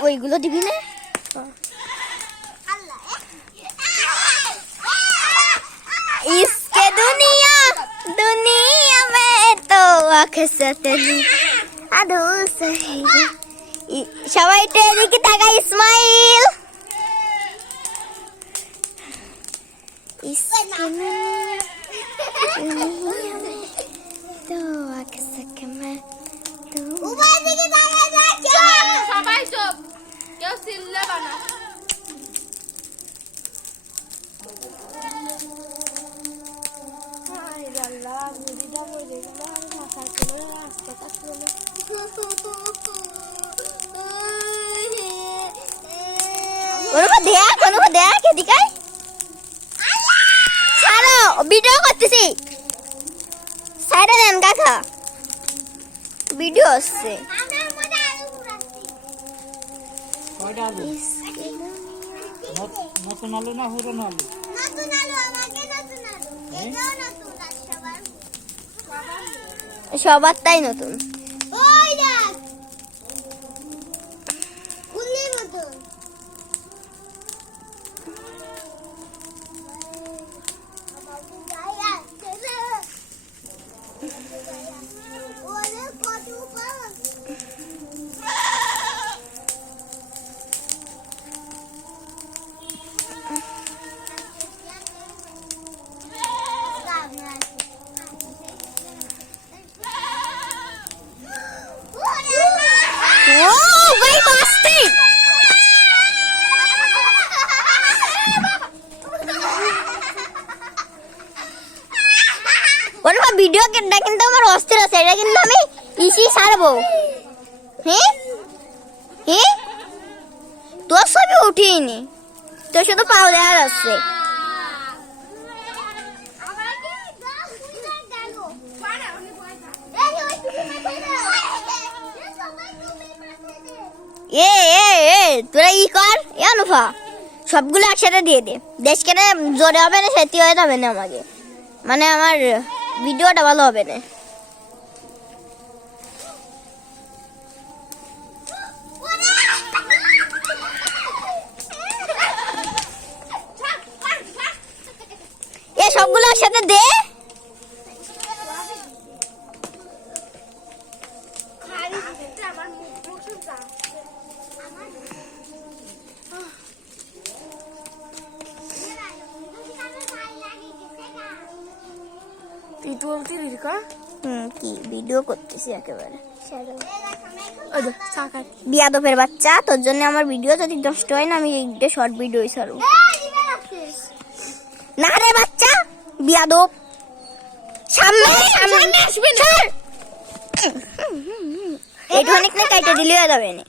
ওইগুলো দিবি না? इसके दुनिया दुनिया में तो अक्सर अधूस है সবাই একটু এদিকে তাকাই ইসমাইল इसके दुनिया में तो अक्सर मैं तो ऊपर दिखे ताका जा সবাই চুপ কেউ চিল্লা বানা আল্লাহ মুদিটা বলে দিল আর মাথা করে রাস্তা কাটলো কোনটা দেখ এদিকে ছাড়ো ভিডিও করতেছি সাইডে দেন কাকা ভিডিও আসছে কয়টা আলু নতুন আলু না পুরনো আলু? নতুন আলু আমাকে নতুন আলু এটাও নতুন সবার তাই নতুন ওই দেখ ফুলের মতো ভিডিও কিন্তু আমার অস্থির আছে এটা কিন্তু আমি ইসি ছাড়বো হ্যাঁ হ্যাঁ তোর ছবি উঠিনি তোর শুধু পাও দেওয়ার আছে এ এ এ তোরা ই কর এ অনুভা সবগুলো একসাথে দিয়ে দে দেশকে জোরে হবে না সেটি হয়ে যাবে না আমাকে মানে আমার ভিডিওটা ভালো হবে না এ সবগুলো একসাথে দে কি ভিডিও করতেছি একেবারে বিয়াদবের বাচ্চা তোর জন্য আমার ভিডিও যদি নষ্ট হয় না আমি একটা শর্ট ভিডিও ছাড়বো না রে বাচ্চা বিয়াদব সামনে সামনে আসবে না এটা অনেক না কাইটা দিলে যাবে না